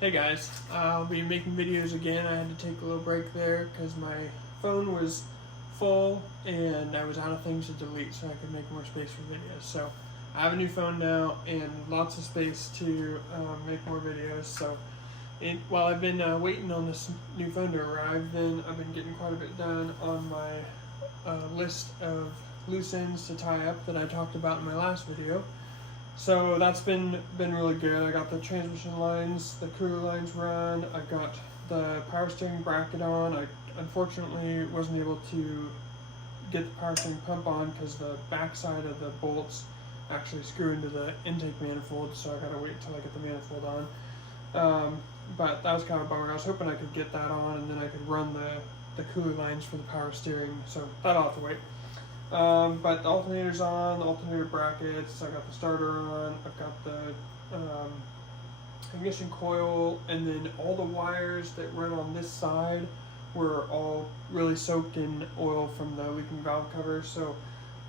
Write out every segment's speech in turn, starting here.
Hey guys, I'll be making videos again. I had to take a little break there because my phone was full and I was out of things to delete so I could make more space for videos. So I have a new phone now and lots of space to make more videos. So while I've been waiting on this new phone to arrive, I've been getting quite a bit done on my list of loose ends to tie up that I talked about in my last video. So that's been really good. I got the transmission lines, the cooler lines run. I got the power steering bracket on. I unfortunately wasn't able to get the power steering pump on because the back side of the bolts actually screw into the intake manifold, so I gotta wait till I get the manifold on. But that was kind of a bummer. I was hoping I could get that on and then I could run the cooler lines for the power steering, so that'll have to wait. But the alternator's on, the alternator brackets, I got the starter on, I've got the ignition coil, and then all the wires that run on this side were all really soaked in oil from the leaking valve cover, so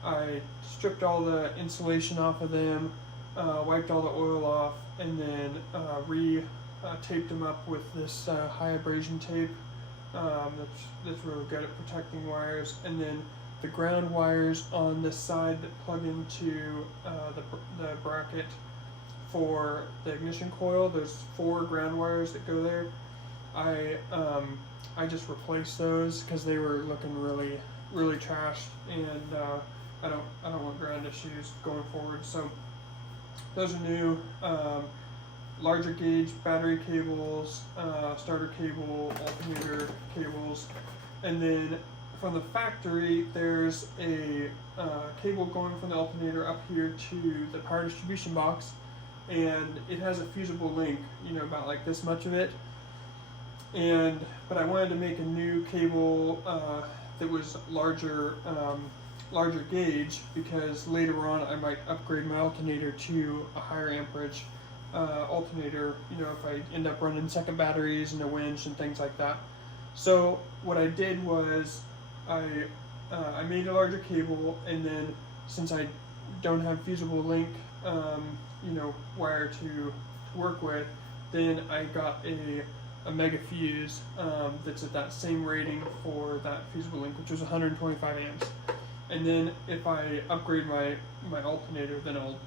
I stripped all the insulation off of them, wiped all the oil off, and then taped them up with this high abrasion tape that's really good at protecting wires. And then the ground wires on this side that plug into the bracket for the ignition coil, there's 4 ground wires that go there. I just replaced those because they were looking really trashed, and I don't want ground issues going forward. So those are new. Larger gauge battery cables, starter cable, alternator cables, and then from the factory there's a cable going from the alternator up here to the power distribution box, and it has a fusible link, about like this much of it. But I wanted to make a new cable that was larger gauge, because later on I might upgrade my alternator to a higher amperage alternator, if I end up running second batteries and a winch and things like that. So what I did was I made a larger cable, and then since I don't have fusible link wire to work with, then I got a mega fuse that's at that same rating for that fusible link, which was 125 amps. And then if I upgrade my alternator, then I'll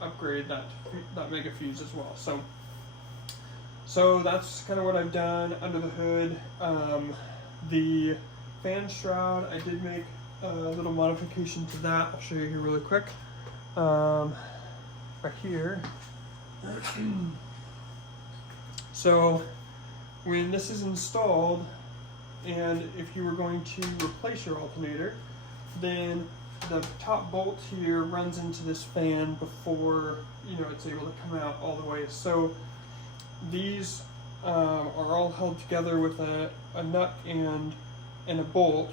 upgrade that mega fuse as well. So that's kind of what I've done under the hood. The fan shroud, I did make a little modification to that. I'll show you here really quick. Right here. So when this is installed, and if you were going to replace your alternator, then the top bolt here runs into this fan before it's able to come out all the way. So these are all held together with a nut and a bolt,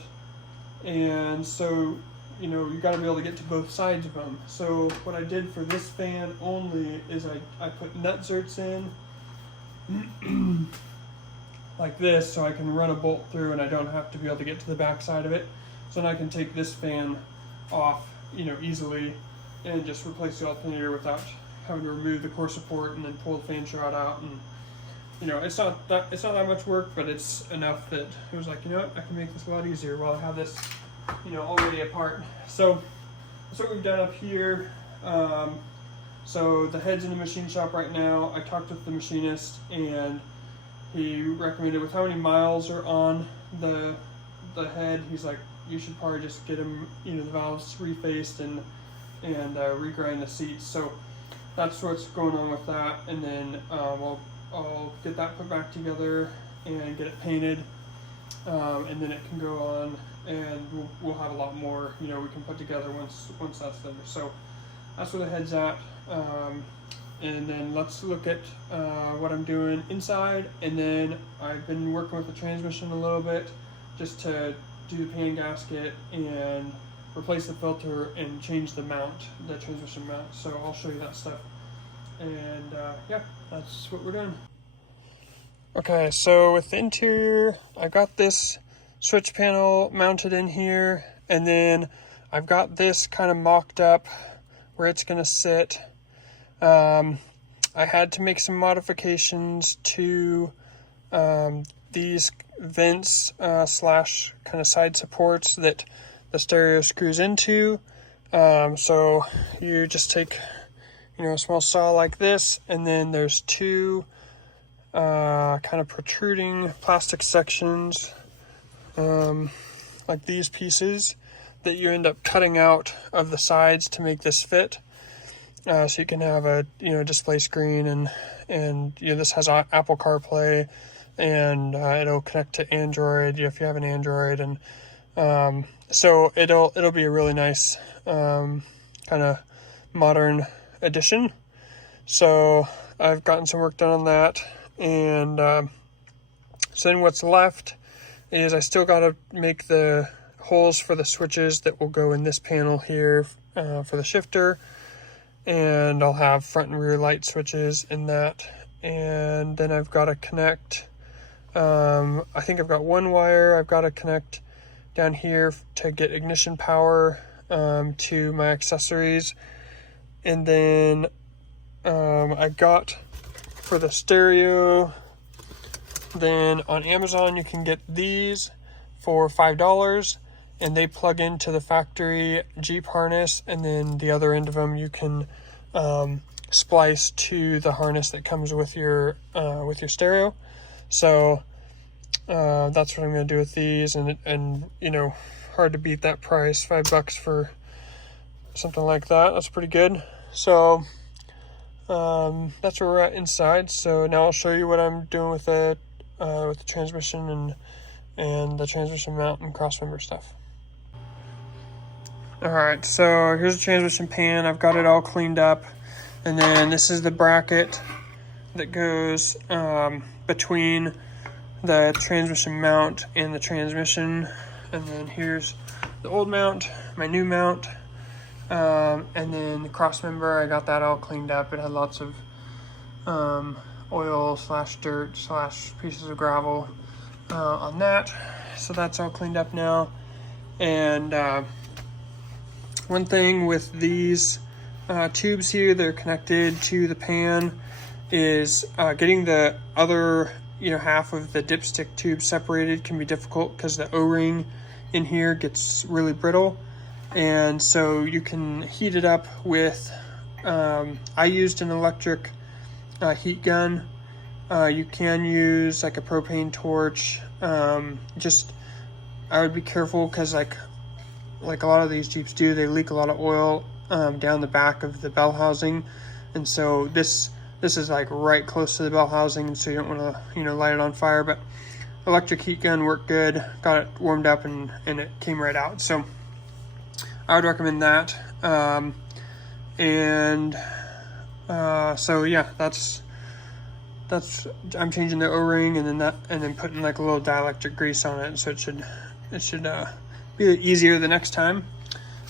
and so you got to be able to get to both sides of them. So what I did for this fan only is I put nut zerts in like this, so I can run a bolt through and I don't have to be able to get to the back side of it. So then I can take this fan off easily and just replace the alternator without having to remove the core support and then pull the fan shroud out. And it's not that much work, but it's enough that it was like, I can make this a lot easier while I have this already apart. So that's what we've done up here. So the head's in the machine shop right now. I talked with the machinist, and he recommended, with how many miles are on the head, he's like, you should probably just get them, the valves refaced and regrind the seats. So that's what's going on with that. And then I'll get that put back together and get it painted, and then it can go on, and we'll have a lot more we can put together once that's done. So that's where the head's at. And then let's look at what I'm doing inside. And then I've been working with the transmission a little bit, just to do the pan gasket and replace the filter and change the transmission mount. So I'll show you that stuff. And yeah, that's what we're doing. Okay, so with the interior, I've got this switch panel mounted in here, and then I've got this kind of mocked up where it's going to sit. I had to make some modifications to these vents slash kind of side supports that the stereo screws into. So you just take, a small saw like this, and then there's two kind of protruding plastic sections like these pieces that you end up cutting out of the sides to make this fit. So you can have a display screen, and this has Apple CarPlay, and it'll connect to Android if you have an Android, and so it'll be a really nice kind of modern addition. So I've gotten some work done on that, and so then what's left is I still got to make the holes for the switches that will go in this panel here for the shifter, and I'll have front and rear light switches in that. And then I've got to connect, I think I've got one wire I've got to connect down here to get ignition power to my accessories. And then I got for the stereo, then on Amazon you can get these for $5, and they plug into the factory Jeep harness, and then the other end of them you can splice to the harness that comes with your stereo. So that's what I'm going to do with these, and hard to beat that price, $5 for something like that. That's pretty good. So that's where we're at inside. So now I'll show you what I'm doing with the transmission and the transmission mount and crossmember stuff. Alright, so here's the transmission pan. I've got it all cleaned up, and then this is the bracket that goes between the transmission mount and the transmission, and then here's the old mount, my new mount, and then the crossmember. I got that all cleaned up. It had lots of oil slash dirt slash pieces of gravel on that, so that's all cleaned up now. And one thing with these tubes here, they're connected to the pan, is getting the other half of the dipstick tube separated can be difficult because the O-ring in here gets really brittle. And so you can heat it up with I used an electric heat gun. You can use like a propane torch. Just I would be careful because like a lot of these Jeeps do, they leak a lot of oil down the back of the bell housing, and so this is like right close to the bell housing, and so you don't want to light it on fire. But electric heat gun worked good, got it warmed up, and it came right out. So I would recommend that. So yeah, that's I'm changing the O-ring, and then putting like a little dielectric grease on it, so it should be easier the next time.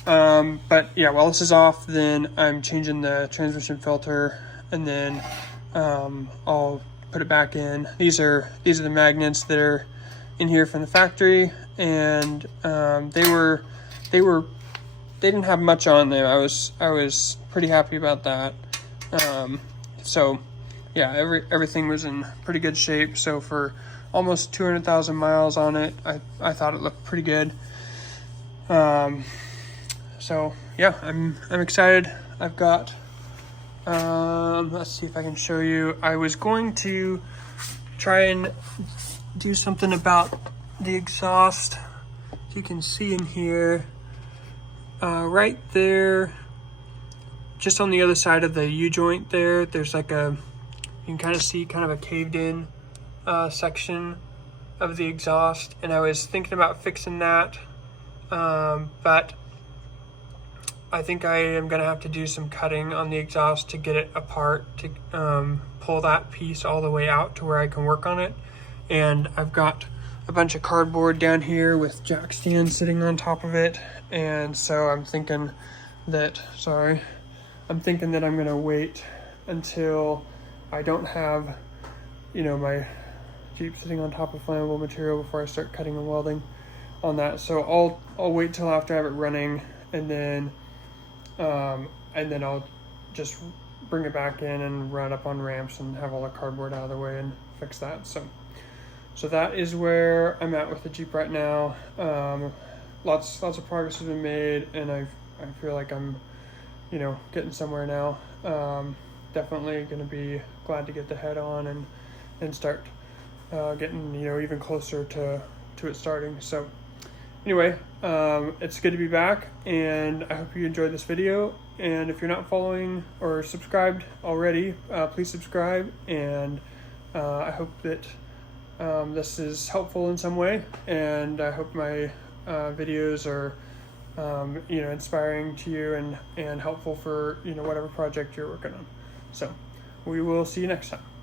But yeah, while this is off, then I'm changing the transmission filter, and then I'll put it back in. These are the magnets that are in here from the factory, and they didn't have much on them. I was pretty happy about that. So yeah, everything was in pretty good shape. So for almost 200,000 miles on it, I thought it looked pretty good. So yeah, I'm excited. I've got let's see if I can show you. I was going to try and do something about the exhaust. You can see in here, right there, just on the other side of the U-joint there's like you can kind of see kind of a caved in section of the exhaust, and I was thinking about fixing that, but I think I am going to have to do some cutting on the exhaust to get it apart, to pull that piece all the way out to where I can work on it. And I've got a bunch of cardboard down here with jack stands sitting on top of it, and so I'm thinking that I'm going to wait until I don't have my Jeep sitting on top of flammable material before I start cutting and welding on that. So I'll wait till after I have it running, and then I'll just bring it back in and run up on ramps and have all the cardboard out of the way and fix that. So that is where I'm at with the Jeep right now. Lots of progress has been made, and I feel like I'm, getting somewhere now. Definitely going to be glad to get the head on and start getting even closer to it starting. So anyway, it's good to be back, and I hope you enjoyed this video. And if you're not following or subscribed already, please subscribe, and I hope that this is helpful in some way, and I hope my videos are inspiring to you and helpful for whatever project you're working on. So we will see you next time.